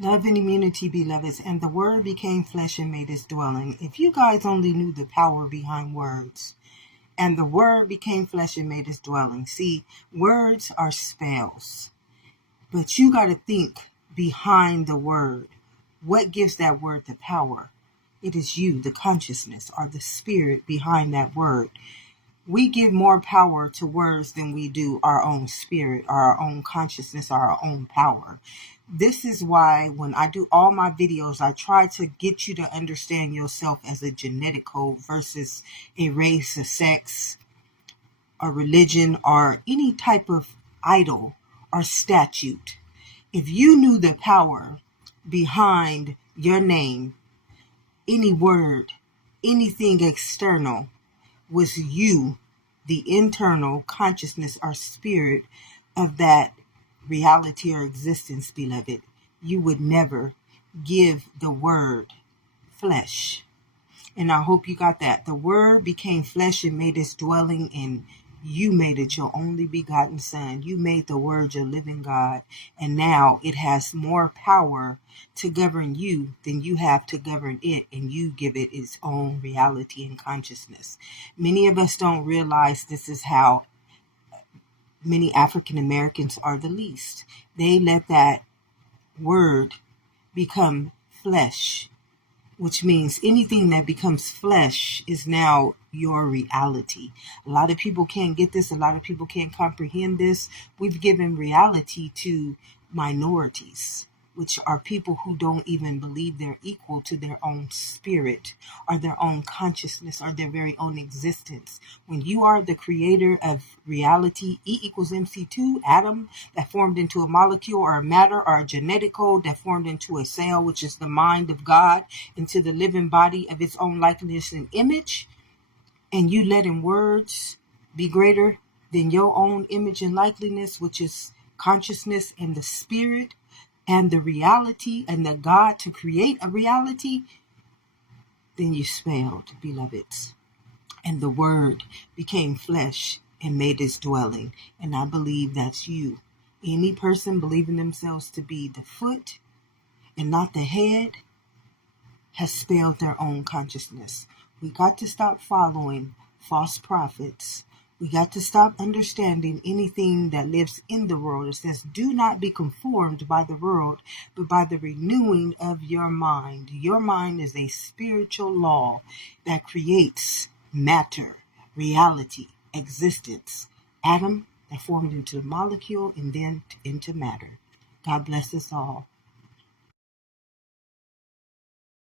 Love and immunity, beloveds, and the Word became flesh and made his dwelling. If you guys only knew the power behind words, and the Word became flesh and made his dwelling. See, words are spells, but you got to think behind the word. What gives that word the power? It is you, the consciousness, or the spirit behind that word. We give more power to words than we do our own spirit, or our own consciousness, or our own power. This is why when I do all my videos, I try to get you to understand yourself as a genetic code versus a race, a sex, a religion, or any type of idol or statute. If you knew the power behind your name, any word, anything external, was you, the internal consciousness or spirit of that reality or existence, beloved, you would never give the word flesh. And I hope you got that. The word became flesh and made its dwelling, and you made it your only begotten son. You made the word your living God. And now it has more power to govern you than you have to govern it. And you give it its own reality and consciousness. Many of us don't realize this is how many African Americans are the least. They let that word become flesh, which means anything that becomes flesh is now your reality. A lot of people can't get this. A lot of people can't comprehend this. We've given reality to minorities, which are people who don't even believe they're equal to their own spirit or their own consciousness or their very own existence. When you are the creator of reality, E equals MC2, atom that formed into a molecule or a matter or a genetic code that formed into a cell, which is the mind of God, into the living body of its own likeness and image, and you letting words be greater than your own image and likeness, which is consciousness and the spirit and the reality and the God to create a reality, then you failed, beloveds. And the word became flesh and made its dwelling. And I believe that's you. Any person believing themselves to be the foot and not the head has spelled their own consciousness. We got to stop following false prophets. We got to stop understanding anything that lives in the world. It says, do not be conformed by the world, but by the renewing of your mind. Your mind is a spiritual law that creates matter, reality, existence, atom that formed into a molecule and then into matter. God bless us all.